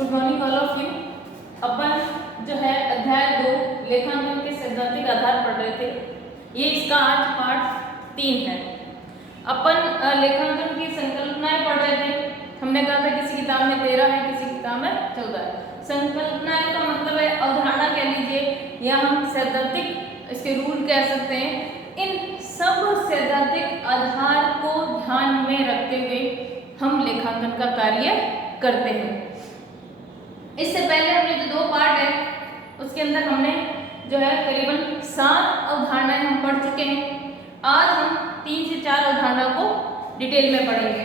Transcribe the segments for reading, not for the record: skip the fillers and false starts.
Good morning all of you. अपन जो है अध्याय 2 लेखांकन के सैद्धांतिक आधार पढ़ रहे थे। ये इसका आज पार्ट 3 है। अपन लेखांकन की संकल्पनाएं पढ़ रहे थे। हमने कहा था किसी किताब में 13 है, किसी किताब में 14 है। संकल्पनाएं का मतलब है अवधारणा कह लीजिए या हम सैद्धांतिक इसके रूल कह सकते हैं। इन सब सैद्धांतिक आधार को ध्यान में रखते हुए हम लेखांकन का कार्य करते हैं। इससे पहले हमने जो 2 पार्ट है उसके अंदर हमने जो है करीबन 7 अवधारणाएं हम पढ़ चुके हैं। आज हम 3 से 4 अवधारणा को डिटेल में पढ़ेंगे।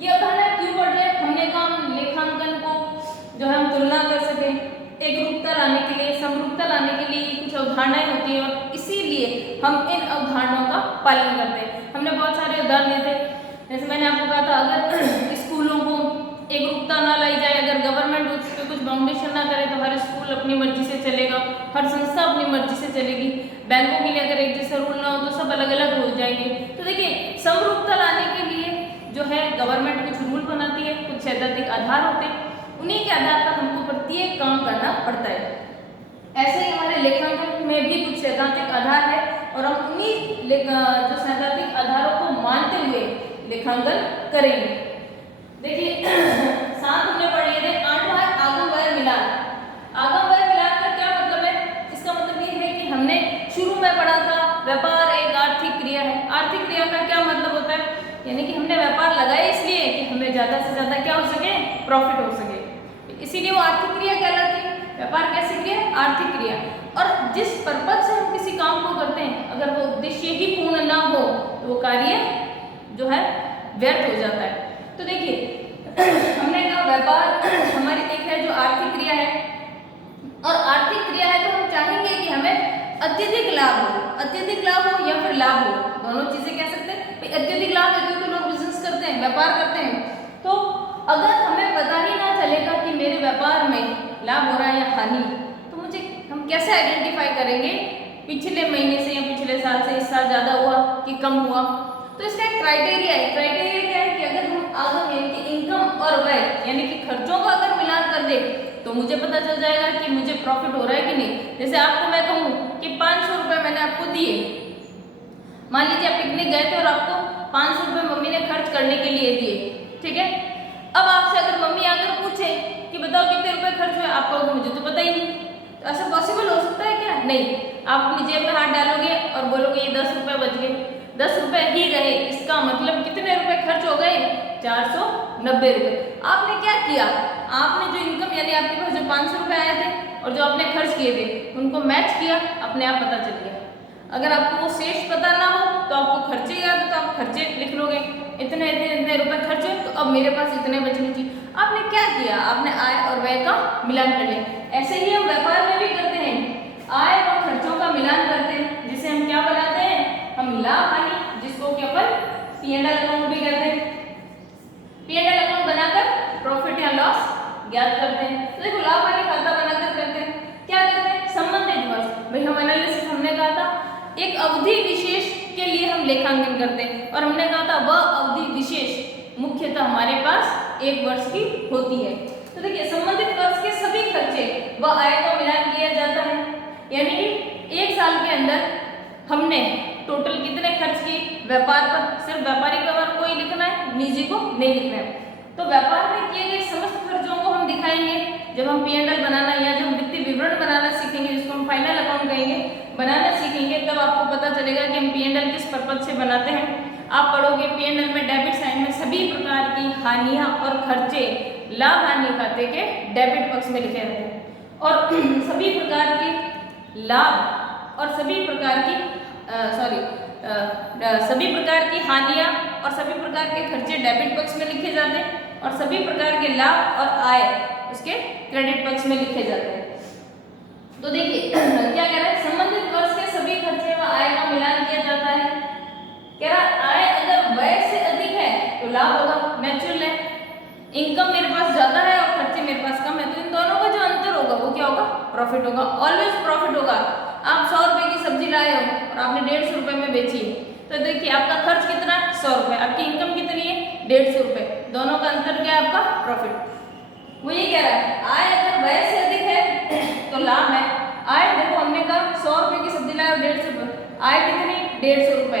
ये अवधारणा क्यों पढ़ रहे हैं? हमने कहा हम लेखांकन को जो है हम तुलना कर सकें, एक रूपता लाने के लिए, समरूपता लाने के लिए कुछ अवधारणाएं होती है और इसीलिए हम इन अवधारणाओं का पालन करते हैं। हमने बहुत सारे उदाहरण दिए थे। जैसे मैंने आपको कहा था, अगर स्कूलों को एक रूपता ना लाई जाए, अगर गवर्नमेंट उस पर कुछ बाउंडेशन ना करे तो हर स्कूल अपनी मर्जी से चलेगा, हर संस्था अपनी मर्जी से चलेगी। बैंकों के लिए अगर एक जैसा रूल ना हो तो सब अलग अलग हो जाएंगे। तो देखिए, समरूपता लाने के लिए जो है गवर्नमेंट कुछ रूल बनाती है, कुछ सैद्धांतिक आधार होते हैं, उन्हीं के आधार पर हमको प्रत्येक काम करना पड़ता है। ऐसे ही हमारे लेखांकन में भी कुछ सैद्धांतिक आधार है और हम उन्हीं जो सैद्धांतिक आधारों को मानते हुए लेखांकन करेंगे। देखिए, साथ हमने पढ़ लिए थे 8वां आगम व्यय मिलान। आगम व्यय मिलान का क्या मतलब है? इसका मतलब ये है कि हमने शुरू में पढ़ा था व्यापार एक आर्थिक क्रिया है। आर्थिक क्रिया का क्या मतलब होता है? यानी कि हमने व्यापार लगाया इसलिए कि हमें ज्यादा से ज्यादा क्या हो सके, प्रॉफिट हो सके, इसीलिए वो आर्थिक क्रिया कहलाती है। व्यापार कैसी क्रिया? आर्थिक क्रिया। और जिस पर्पज से हम किसी काम को करते हैं, अगर वो उद्देश्य ही पूर्ण ना हो तो वो कार्य जो है व्यर्थ हो जाता है। तो देखिए, हमने कहा व्यापार हमारी एक है जो आर्थिक क्रिया है और आर्थिक क्रिया है तो हम चाहेंगे कि हमें अत्यधिक लाभ हो, अत्यधिक लाभ हो या फिर लाभ हो, दोनों चीजें कह सकते हैं। अत्यधिक लाभ है तो लोग बिजनेस करते हैं, व्यापार करते हैं। तो अगर हमें पता ही ना चलेगा कि मेरे व्यापार में लाभ हो रहा है या हानि, तो मुझे हम कैसे आइडेंटिफाई करेंगे पिछले महीने से या पिछले साल से इस साल ज्यादा हुआ कि कम हुआ? तो इसका एक क्राइटेरिया है। क्राइटेरिया क्या है कि अगर हम आगम यानी कि इनकम और व्यय यानी कि खर्चों का अगर मिलान कर दे तो मुझे पता चल जाएगा कि मुझे प्रॉफिट हो रहा है कि नहीं। जैसे आपको मैं कहूँ कि 500 रुपये मैंने आपको दिए, मान लीजिए आप पिकनिक गए थे और आपको 500 रुपये मम्मी ने खर्च करने के लिए दिए, ठीक है। अब आपसे अगर मम्मी आकर पूछे कि बताओ कितने रुपए खर्च हुए, आप कहोगे मुझे तो पता ही नहीं। तो ऐसा पॉसिबल हो सकता है क्या? नहीं। आप अपनी जेब में हाथ डालोगे और बोलोगे ये 10 रुपये बच गए, 10 रुपये ही रहे, इसका मतलब कितने रुपए खर्च हो गए? 490 रुपये। आपने क्या किया? आपने जो इनकम यानी आपके पास जो 500 रुपये आए थे और जो आपने खर्च किए थे उनको मैच किया, अपने आप पता चल गया। अगर आपको वो शेष पता ना हो तो आपको खर्चे याद है तो आप खर्चे लिख लोगे, इतने इतने इतने रुपए खर्च हुए तो अब मेरे पास इतने बचने चाहिए। आपने क्या किया? आपने आय और व्यय का मिलान कर लिया। ऐसे ही हम व्यापार में भी करते हैं, आय और खर्चों का मिलान करते हैं, जिसे हम क्या बनाते हैं? हम लाभ हानि, जिसको कि अपन P&L अकाउंट भी कहते हैं। P&L अकाउंट बनाकर प्रॉफिट या लॉस ज्ञात करते हैं। तो देखो, लाभ हानि खाता बनाकर करते हैं। क्या करते हैं? संबंधित वर्ष, भाई हम एनालिसिस हमने कहा था एक अवधि विशेष के लिए हम लेखांकन करते हैं और हमने कहा था वह अवधि विशेष मुख्यतः हमारे पास 1 वर्ष की होती है। तो देखिए, संबंधित वर्ष के सभी खर्चे व आय का मिलान किया जाता है, यानी कि 1 साल के अंदर हमने टोटल कितने खर्च किए व्यापार पर। सिर्फ व्यापारिक व्यवहार को ही लिखना है, निजी को नहीं लिखना है। तो व्यापार में किए गए समस्त खर्चों को हम दिखाएंगे जब हम P&L बनाना या जब हम वित्तीय विवरण बनाना सीखेंगे, जिसको हम फाइनल अकाउंट कहेंगे, बनाना सीखेंगे, तब आपको पता चलेगा कि हम P&L किस पर्पज से बनाते हैं। आप पढ़ोगे P&L में डेबिट साइड में सभी प्रकार की हानियां और खर्चे लाभ हानि खाते के डेबिट पक्ष में लिखे रहते हैं और सभी प्रकार के लाभ और सभी प्रकार की सभी प्रकार की हानियां और सभी प्रकार के खर्चे डेबिट पक्ष में लिखे जाते हैं और सभी प्रकार के लाभ और आय उसके क्रेडिट पक्ष में लिखे जाते हैं। तो देखिए, क्या कह रहा है? संबंधित वर्ष के सभी खर्चे व आय का मिलान किया जाता है। कह रहा आय अगर व्यय से अधिक है तो लाभ होगा, नेचुरल है। इनकम मेरे पास ज्यादा है और खर्चे मेरे पास कम है, तो इन दोनों का जो अंतर होगा वो क्या होगा? प्रॉफिट होगा, ऑलवेज प्रॉफिट होगा। आप 100 रुपए की सब्जी लाए हो और आपने 150 रुपए में बेची है, तो देखिए आपका खर्च कितना है? 100 रुपए, आपकी इनकम कितनी है? 150 रुपए, दोनों का अंतर क्या है? आपका प्रॉफिट। वो ये कह रहा है आय अगर व्यय से अधिक है तो लाभ है। आय देखो हमने कहा 100 रुपए की सब्जी लाए और 150 रुपए, आय कितनी 150 रुपए,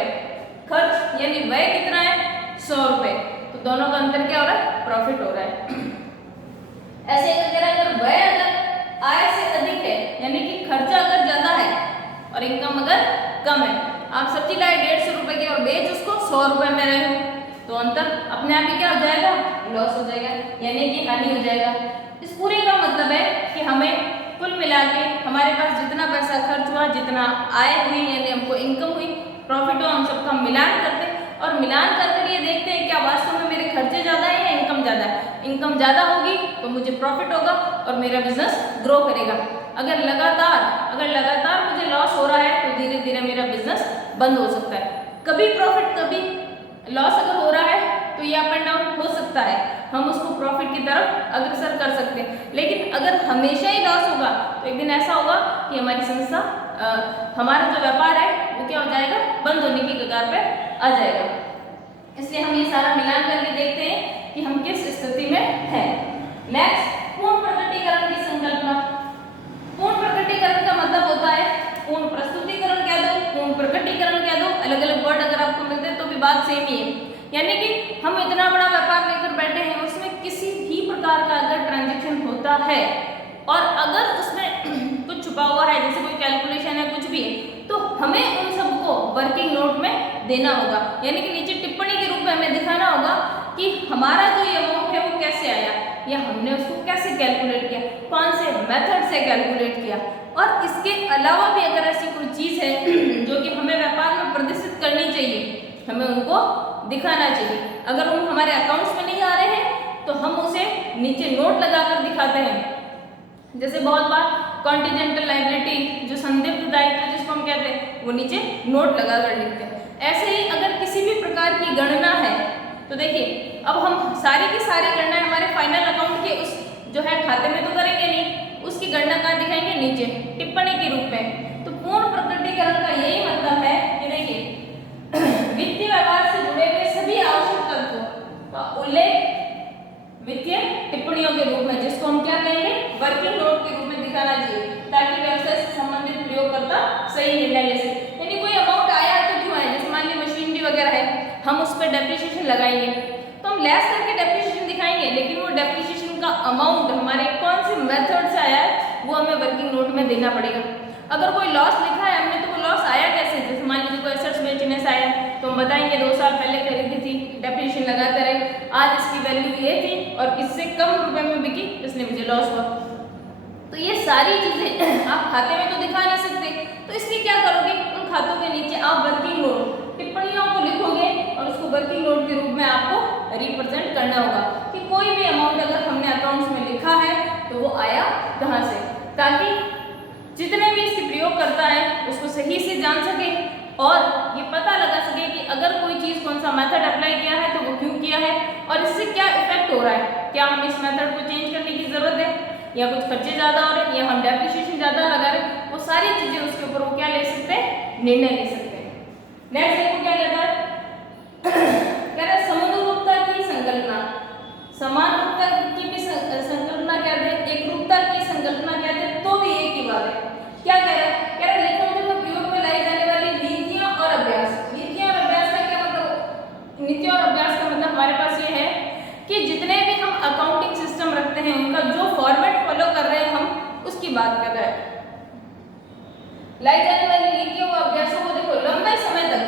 खर्च यानी व्यय कितना है 100 रुपए, तो दोनों का अंतर क्या हो रहा है प्रॉफिट हो रहा है। ऐसे कह रहा है अगर व्यय अगर आय से अधिक है यानी कि खर्चा अगर ज्यादा है और इनकम अगर कम है, आप सब्जी लाए 150 रुपए की और बेच उसको 100 रुपए में रहे हो, तो अंतर अपने आप ही क्या हो जाएगा लॉस हो जाएगा यानी कि हानि हो जाएगा। इस पूरे का मतलब है कि हमें कुल मिला के हमारे पास जितना पैसा खर्च हुआ, जितना आय हुई यानी हमको इनकम हुई, प्रॉफिट हुआ, हम सबका मिलान करते हैं और मिलान करके ये देखते हैं क्या वास्तव में मेरे खर्चे ज़्यादा है या इनकम ज़्यादा है। इनकम ज़्यादा होगी तो मुझे प्रॉफिट होगा और मेरा बिजनेस ग्रो करेगा। अगर लगातार मुझे लॉस हो रहा है तो धीरे धीरे मेरा बिजनेस बंद हो सकता है। कभी प्रॉफिट कभी लॉस अगर हो रहा है तो ये अप एंड डाउन हो सकता है, हम उसको प्रॉफिट की तरफ अग्रसर कर सकते हैं। लेकिन अगर हमेशा ही लॉस होगा तो एक दिन ऐसा होगा कि हमारी संस्था हमारा जो व्यापार है वो क्या हो जाएगा बंद होने की कगार पे आ जाएगा। इसलिए हम ये सारा मिलान करके देखते हैं कि हम किस स्थिति में हैं। नेक्स्ट, पूर्ण प्रकटीकरण की संकल्पना। पूर्ण प्रकटीकरण का मतलब होता है पूर्ण प्रस्तुतिकरण कह दो, पूर्ण प्रकटीकरण कह दो, अलग अलग वर्ड अगर आपको मिलते हैं तो भी बात सेम ही है। यानी कि हम इतना बड़ा व्यापार लेकर बैठे हैं, उसमें किसी भी प्रकार का अगर ट्रांजैक्शन होता है और अगर उसमें कुछ छुपा हुआ है जैसे कोई कैलकुलेशन है कुछ भी है, तो हमें उन सबको वर्किंग नोट में देना होगा। यानी कि नीचे टिप्पणी के रूप में हमें दिखाना होगा कि हमारा जो ये अमाउंट है वो कैसे आया या हमने उसको कैसे कैलकुलेट किया, कौन से मेथड से कैलकुलेट किया। और इसके अलावा भी अगर ऐसी कोई चीज़ है जो कि हमें व्यापार में प्रदर्शित करनी चाहिए, हमें उनको दिखाना चाहिए। अगर वो हमारे अकाउंट्स में नहीं आ रहे हैं तो हम उसे नीचे नोट लगाकर दिखाते हैं। जैसे बहुत बार कॉन्टिजेंटल लायबिलिटी जो संदिग्ध दायित्व जिसको हम कहते हैं वो नीचे नोट लगाकर लिखते हैं। ऐसे ही अगर किसी भी प्रकार की गणना है तो देखिए अब हम सारी की सारी गणना हमारे फाइनल अकाउंट के उस जो है खाते में तो करेंगे नहीं, उसकी गणना कहाँ दिखाएंगे नीचे टिप्पणी के रूप में। तो पूर्ण प्रकटीकरण का यही मतलब है कि देखिए वित्तीय व्यवहार से जुड़े हुए सभी आवश्यक तत्वों का उल्लेख वित्तीय टिप्पणियों के रूप में, जिसको हम क्या कहेंगे वर्किंग नोट के रूप में दिखाना चाहिए, ताकि व्यवसाय से संबंधित प्रयोगकर्ता सही निर्णय ले सके। यानी कोई अमाउंट आया तो क्यों है, जैसे मान ली मशीनरी वगैरह है, हम उस पर डेप्रिसिएशन लगाएंगे तो हम लेस करके डेप्रिसिएशन दिखाएंगे, लेकिन वो डेप्रिसिएशन का अमाउंट हमारे कौन से मेथड से आया है वो हमें वर्किंग नोट में देना पड़ेगा। अगर कोई लॉस लिखा है हमने तो वो लॉस आया कैसे, जैसे मान लीजिए कोई एसेट्स बेचने से आया तो हम बताएंगे 2 साल पहले खरीदी थी, डेप्रिसिएशन लगाते रहे, आज इसकी वैल्यू ये थी और इससे कम रुपए में बिकी इसलिए मुझे लॉस हुआ। तो ये सारी चीजें आप खाते में तो दिखा नहीं सकते, तो इसलिए क्या करोगे उन खातों के नीचे आप वर्किंग नोट टिप्पणियों को लिखोगे और उसको वर्किंग नोट के रूप में आपको रिप्रेजेंट करना होगा कि कोई भी अमाउंट अगर हमने अकाउंट्स में लिखा है तो वो आया कहाँ से, ताकि जितने भी इसके प्रयोग करता है उसको सही से जान सके और ये पता लगा सके कि अगर कोई चीज़ कौन सा मेथड अप्लाई किया है तो वो क्यों किया है और इससे क्या इफेक्ट हो रहा है, क्या हमें इस मेथड को चेंज करने की ज़रूरत है या कुछ खर्चे ज़्यादा हो रहे हैं या हम डेप्रिसिएशन ज़्यादा लगा रहे हैं, वो सारी चीज़ें उसके ऊपर वो क्या ले सकते हैं निर्णय ले सकते हैं। नेक्स्ट देखो क्या कहता है, कह रहा है समनुरूपता की संकल्पना। समानुरूपता की भी संकल्पना कहते हैं, एक रूपता की संकल्पना कहते हैं, तो भी एक ही बात है। क्या कह रहा है, कह रहा है लेखन में प्रयोग में लाई जाने वाली नीतियां और अभ्यास। नीतियां और अभ्यास का क्या मतलब, नीतियां और अभ्यास का मतलब हमारे पास ये है कि जितने भी हम अकाउंटिंग सिस्टम रखते हैं उनका जो फॉर्मेट फॉलो कर रहे हैं हम उसकी बात कर रहे हैं। लाई जाने वाली नीतियों व अभ्यासों को देखो लंबे समय तक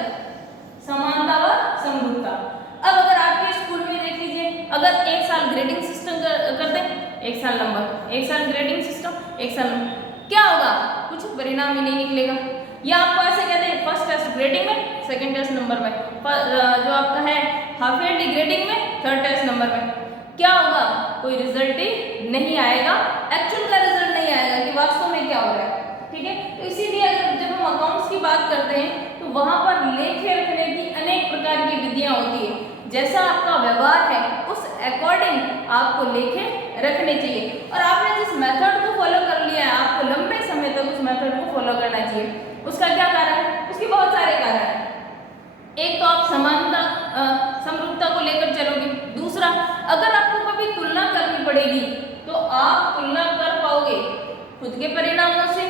समानता व समरूपता। अब अगर आपके स्कूल में देख लीजिए, अगर 1 साल ग्रेडिंग सिस्टम कर दें, 1 साल नंबर, 1 साल ग्रेडिंग सिस्टम, 1 साल नंबर, क्या होगा, कुछ परिणाम ही नहीं निकलेगा। या आपको ऐसे कहते हैं फर्स्ट टेस्ट ग्रेडिंग में, सेकंड टेस्ट नंबर में, जो आपका है हाफ ईयरली ग्रेडिंग में, थर्ड टेस्ट नंबर में, क्या होगा, कोई रिजल्ट ही नहीं आएगा, एक्चुअल का रिजल्ट नहीं आएगा कि वास्तव में क्या हो रहा है। ठीक है, तो इसीलिए अगर जब हम अकाउंट्स की बात करते हैं तो वहां पर लेखे रखने की अनेक प्रकार की विधियां होती है। जैसा आपका व्यवहार है उस अकॉर्डिंग आपको लेखे रखने चाहिए और आपने जिस मेथड को फॉलो कर लिया है आपको लंबे समय तक उस मेथड को फॉलो करना चाहिए। उसका क्या कारण है, उसके बहुत सारे कारण हैं। एक तो आप समानता समरूपता को लेकर चलोगे, दूसरा अगर आपको कभी तुलना करनी पड़ेगी तो आप तुलना कर पाओगे खुद के परिणामों से,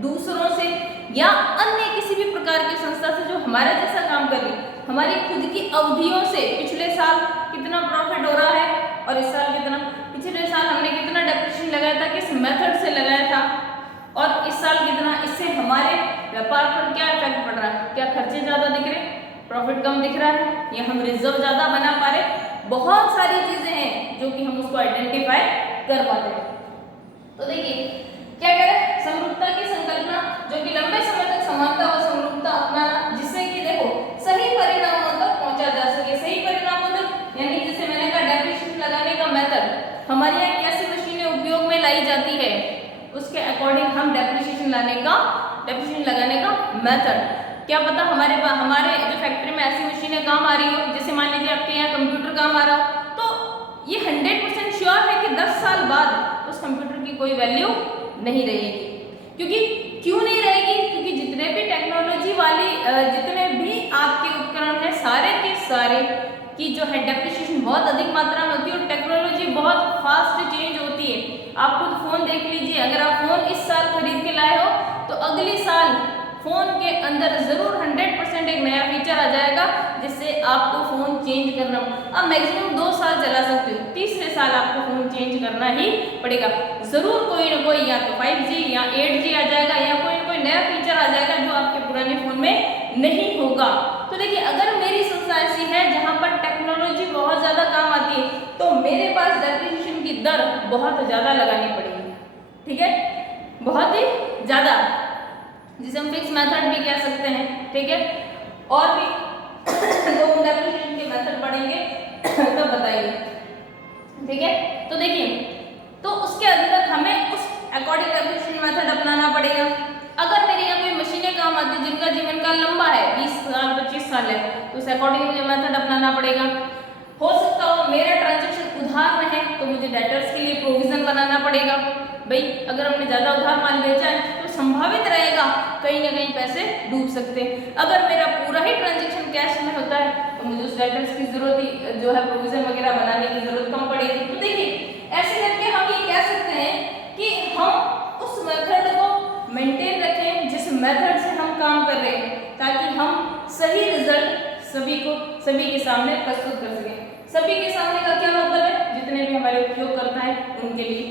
दूसरों से, या अन्य किसी भी प्रकार की संस्था से जो हमारे जैसा काम कर रही है। हमारी खुद की अवधियों से पिछले साल कितना प्रॉफिट हो रहा है और इस साल कितना, पिछले साल हमने कितना डेप्रिसिएशन लगाया था, किस मेथड से लगाया था, और इस साल कितना। इससे हमारे व्यापार पर क्या इफेक्ट पड़ रहा है? क्या खर्चे ज्यादा दिख रहे, प्रॉफिट कम दिख रहा है, या हम रिजर्व ज्यादा बना पा रहे? बहुत सारी चीजें हैं जो कि हम उसको आइडेंटिफाई कर पाते हैं। तो देखिए क्या कह रहे हैं, समरूपता की संकल्पना, जो कि लंबे समय तक समानता और समरूपता अपनाना, जिससे कि देखो सही परिणामों तक पहुंचा जा सके। सही परिणामों तक यानी जैसे मैंने कहा डेप्रिसिएशन लगाने का मेथड, हमारे यहाँ कैसी मशीनें उपयोग में लाई जाती है, उसके अकॉर्डिंग हम डेप्रिसिएशन लगाने का मेथड। क्या पता हमारे जो फैक्ट्री में ऐसी मशीनें काम आ रही हो, जैसे मान लीजिए आपके यहाँ कंप्यूटर काम आ रहा हो, तो ये 100% श्योर है कि 10 साल बाद उस कंप्यूटर की कोई वैल्यू नहीं रहेगी। क्यों नहीं रहेगी? क्योंकि जितने भी टेक्नोलॉजी वाली जितने भी आपके उपकरण हैं, सारे के सारे की जो है डेप्रिसिएशन बहुत अधिक मात्रा में होती है, और टेक्नोलॉजी बहुत फास्ट चेंज होती है। आप खुद फोन देख लीजिए, अगर आप फोन इस साल खरीद के लाए हो तो अगले साल फोन के अंदर जरूर 100% एक नया फीचर आ जाएगा, जिससे आपको फोन चेंज करना, अब मैक्सिमम 2 साल चला सकते हो, तीसरे साल आपको फोन चेंज करना ही पड़ेगा। जरूर कोई ना कोई या तो 5G या 8G आ जाएगा, या कोई ना कोई नया फीचर आ जाएगा जो आपके पुराने फोन में नहीं होगा। तो देखिए अगर मेरी संस्था ऐसी है जहां पर टेक्नोलॉजी बहुत ज्यादा काम आती है, तो मेरे पास डेप्रिसिएशन की दर बहुत ज्यादा लगानी पड़ेगी, ठीक है, बहुत ही ज्यादा, जिसे हम फिक्स मेथड भी कह सकते हैं, ठीक है। और भी तो हम डेप्रिसिएशन के मेथड पढ़ेंगे तो बताइए, ठीक है। तो देखिए, तो उसके अंदर हमें उस अकॉर्डिंग डेप्रिसिएशन मेथड अपनाना पड़ेगा। अगर मेरे यहाँ कोई मशीनें काम आती है जिनका जीवन काल लंबा है, 20 साल 25 साल है, तो उस अकॉर्डिंग मुझे मेथड अपनाना पड़ेगा। हो सकता हो मेरा ट्रांजेक्शन उधार में है, तो मुझे डेटर्स के लिए प्रोविजन बनाना पड़ेगा। भाई अगर हमने ज्यादा उधार माल बेचा है तो संभावित रहेगा कहीं ना कहीं पैसे डूब सकते हैं। अगर मेरा पूरा ही ट्रांजेक्शन कैश में होता है तो मुझे उस डेटर्स की जरूरत ही जो है प्रोविजन वगैरह बनाने की जरूरत कम पड़ेगी। तो देखिए ऐसे करके हम ये कह सकते हैं कि हम उस मेथड को मेंटेन रखें जिस मेथड से हम काम कर रहे हैं, ताकि हम सही रिजल्ट सभी के सामने प्रस्तुत कर सकें। सभी के सामने का क्या मतलब है? जितने भी हमारे उपयोगकर्ता हैं उनके लिए,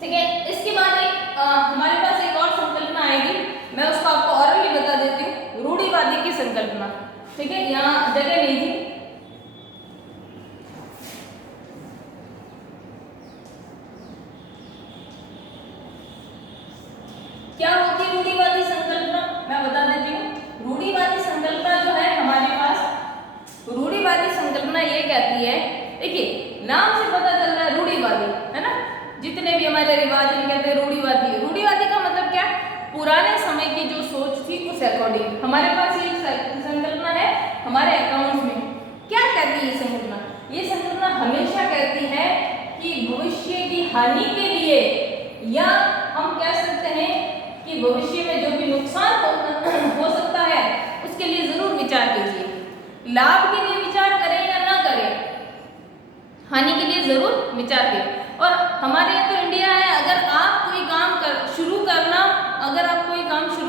ठीक है। इसके बाद हमारे पास एक और संकल्पना आएगी, मैं उसको आपको ऑरली बता देती हूँ, रूढ़िवादी की संकल्पना, ठीक है। यहाँ जगह नहीं थी, क्या होती है रूढ़िवादी संकल्पना, मैं बता देती हूँ। रूढ़िवादी संकल्पना जो है हमारे पास, रूढ़िवादी संकल्पना ये कहती है, देखिए नाम से पता चल रहा है रूढ़िवादी, है ना, जितने भी हमारे रिवाज हैं कहते हैं रूढ़िवादी। रूढ़िवादी का मतलब क्या? पुराने समय की जो सोच थी उस अकॉर्डिंग। हमारे पास ये संकल्पना है हमारे अकाउंट में। क्या कहती है ये संकल्पना? ये संकल्पना हमेशा कहती है कि भविष्य की हानि के लिए, या हम कह सकते हैं कि भविष्य में जो भी नुकसान हो सकता है उसके लिए जरूर विचार कीजिए। लाभ के लिए विचार करें या ना करें, हानि के लिए जरूर विचार करें। और हमारे यहाँ तो इंडिया है, अगर आप कोई काम शुरू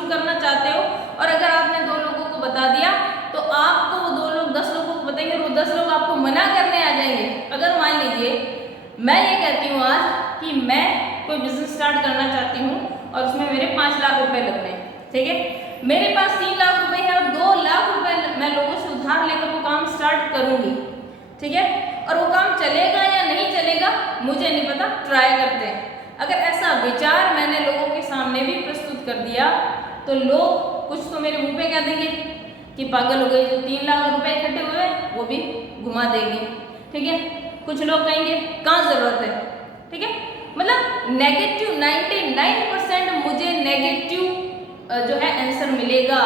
करना चाहते हो और अगर आपने 2 लोगों को बता दिया तो आपको वो 2 लोग 10 लोगों को बताएंगे, वो 10 लोग आपको मना करने आ जाएंगे। अगर मान लीजिए मैं ये कहती हूँ आज कि मैं कोई बिजनेस स्टार्ट करना चाहती हूँ और उसमें मेरे 5 लाख रुपए लगने हैं, ठीक है। मेरे पास 3 लाख रुपए है और 2 लाख रुपए मैं लोगों से उधार लेकर वो काम स्टार्ट करूंगी, ठीक है। और वो काम चलेगा या नहीं चलेगा मुझे नहीं पता, ट्राई करते हैं। अगर ऐसा विचार मैंने लोगों के सामने भी प्रस्तुत कर दिया तो लोग कुछ तो मेरे मुंह पे कह देंगे कि पागल हो गई, जो 3 लाख रुपए इकट्ठे हुए वो भी घुमा देंगे, ठीक है। कुछ लोग कहेंगे कहाँ जरूरत है, ठीक है। मतलब नेगेटिव 99% मुझे नेगेटिव जो है आंसर मिलेगा।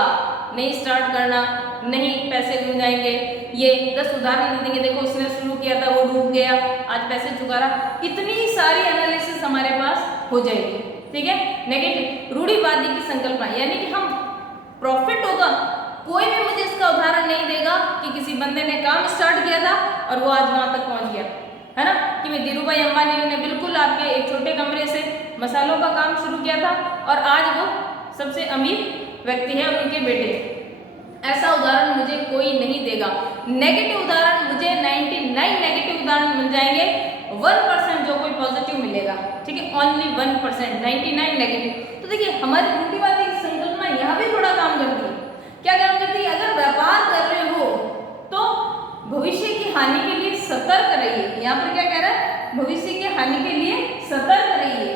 नहीं स्टार्ट करना, नहीं पैसे डूब जाएंगे, ये 10 उदाहरण दे देंगे, देखो उसने शुरू किया था वो डूब गया, आज पैसे चुका रहा। इतनी सारी एनालिसिस हमारे पास हो जाएगी, ठीक है। नेगेटिव रूढ़िवादी की संकल्पना यानी कि हम प्रॉफिट होगा, कोई भी मुझे इसका उदाहरण नहीं देगा कि किसी बंदे ने काम स्टार्ट किया था और वो आज वहां तक पहुंच गया, है ना, कि भाई धीरू भाई अंबानी ने बिल्कुल लाख के एक छोटे कमरे से मसालों का काम शुरू किया था और आज वो सबसे अमीर व्यक्ति है, उनके बेटे। ऐसा उदाहरण मुझे कोई नहीं देगा। नेगेटिव उदाहरण मुझे 99 नेगेटिव उदाहरण मिल जाएंगे, 1% जो कोई पॉजिटिव मिलेगा, ठीक है, ओनली 1%, 99 नेगेटिव। तो देखिए हमारी रूढ़िवादी संकल्पना यहाँ भी थोड़ा काम करती है। क्या काम करती है? अगर व्यापार कर रहे हो तो भविष्य की हानि के लिए सतर्क रहिए। यहाँ पर क्या कह रहा है? भविष्य की हानि के लिए सतर्क रहिए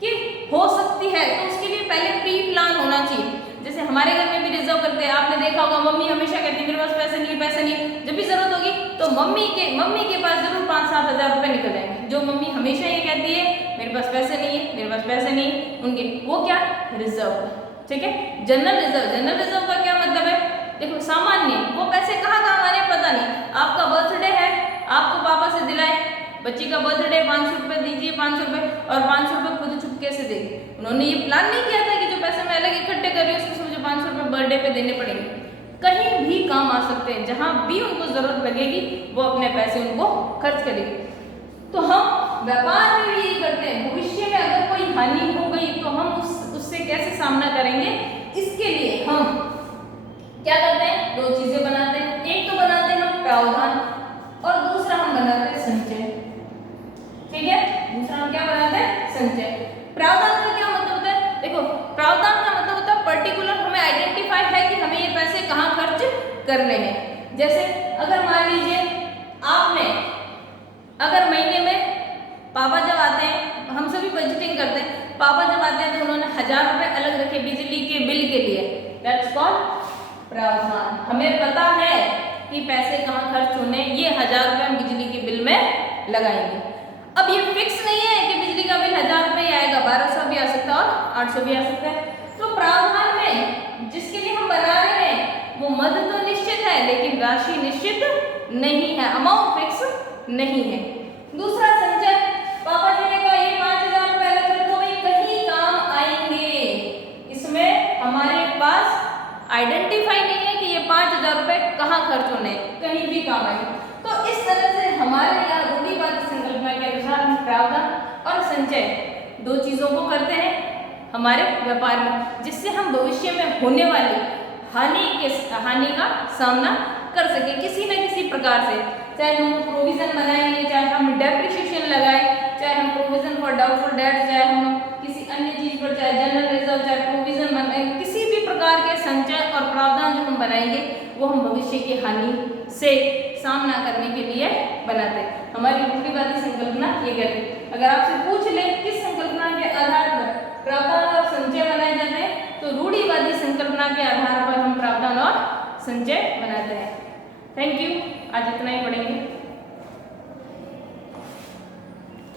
कि हो सकती है, तो उसके लिए पहले प्री प्लान होना चाहिए। जैसे हमारे घर में भी रिजर्व करते हैं, आपने देखा होगा, मम्मी हमेशा कहती है मेरे पास पैसे नहीं, पैसे नहीं। जब भी जरूरत होगी तो मम्मी के पास जरूर 5-7 हज़ार रुपए निकल जाएंगे। जो मम्मी हमेशा ये कहती है मेरे पास पैसे नहीं है, मेरे पास पैसे नहीं है, उनके वो क्या? रिजर्व, ठीक है। जनरल रिजर्व का क्या मतलब है? देखो सामान्य, वो पैसे कहाँ काम आ रहे हैं पता नहीं। आपका बर्थडे है, आपको पापा से दिलाए, बच्ची का बर्थडे, 500 रुपये दीजिए, 500 रुपये, और 500 रुपये खुद चुपके से देंगे। उन्होंने ये प्लान नहीं किया था कि जो पैसे मैं अलग इकट्ठे कर रही हूँ उसमें मुझे 500 रुपये बर्थडे पे देने पड़ेंगे। कहीं भी काम आ सकते हैं, जहाँ भी उनको जरूरत लगेगी वो अपने पैसे उनको खर्च करेगी। तो हम व्यापार में भी यही करते हैं। भविष्य में अगर कोई हानि हो गई तो हम उससे कैसे सामना करेंगे, इसके लिए हम क्या करते हैं? 2 चीजें बनाते हैं। एक तो बनाते हैं हम प्रावधान और दूसरा हम बनाते हैं संचय, ठीक है। दूसरा हम क्या बनाते हैं? संचय। प्रावधान का क्या मतलब होता है? देखो प्रावधान का मतलब होता है पर्टिकुलर, हमें आइडेंटिफाई है कि हमें ये पैसे कहाँ खर्च करने हैं। जैसे अगर मान लीजिए आपने, अगर महीने में पापा जब आते हैं, हम सभी बजटिंग करते हैं, पापा जब आते हैं तो उन्होंने 1000 रुपये अलग रखे बिजली के बिल के लिए, दैट्स कॉल्ड प्रावधान। हमें पता है कि पैसे कहाँ खर्च होने, ये 1000 रुपये हम बिजली के बिल में लगाएंगे। अब ये फिक्स नहीं है कि बिजली का बिल 1000 रुपये आएगा, 1200 भी आ सकता है और 800 भी आ सकता है। तो प्रावधान में जिसके लिए हम बना रहे हैं वो मद तो निश्चित है लेकिन राशि निश्चित नहीं है, अमाउंट फिक्स नहीं है। दूसरा संचय, पापा जी ने कहा ये 5000 रुपये अलग रखो भाई, कहीं काम आएंगे। इसमें हमारे पास आइडेंटिफाई नहीं है कि ये 5000 रुपये कहाँ खर्च होने, कहीं भी काम आएंगे। तो इस तरह से हमारे यहाँ रूढ़िवादी संकल्पना के अनुसार हम प्रावधान और संचय 2 चीजों को करते हैं हमारे व्यापार में, जिससे हम भविष्य में होने वाली हानि का सामना कर सके किसी न किसी प्रकार से। चाहे हम प्रोविजन बनाएंगे, चाहे हम डेप्रिसिएशन लगाएं, चाहे हम प्रोविजन फॉर डाउटफुल डेट्स, चाहे हम किसी अन्य चीज पर, चाहे जनरल रिजर्व, चाहे प्रोविजन बनाए, किसी भी प्रकार के संचय और प्रावधान जो हम बनाएंगे वो हम भविष्य की हानि से सामना करने के लिए बनाते हैं। हमारी रूढ़िवादी संकल्पना ये कहती है। अगर आपसे पूछ ले किस संकल्पना के आधार पर प्रावधान और संचय बनाए जाते हैं, तो रूढ़िवादी संकल्पना के आधार पर हम प्रावधान और संचय बनाते हैं। थैंक यू, आज इतना ही पढ़ेंगे।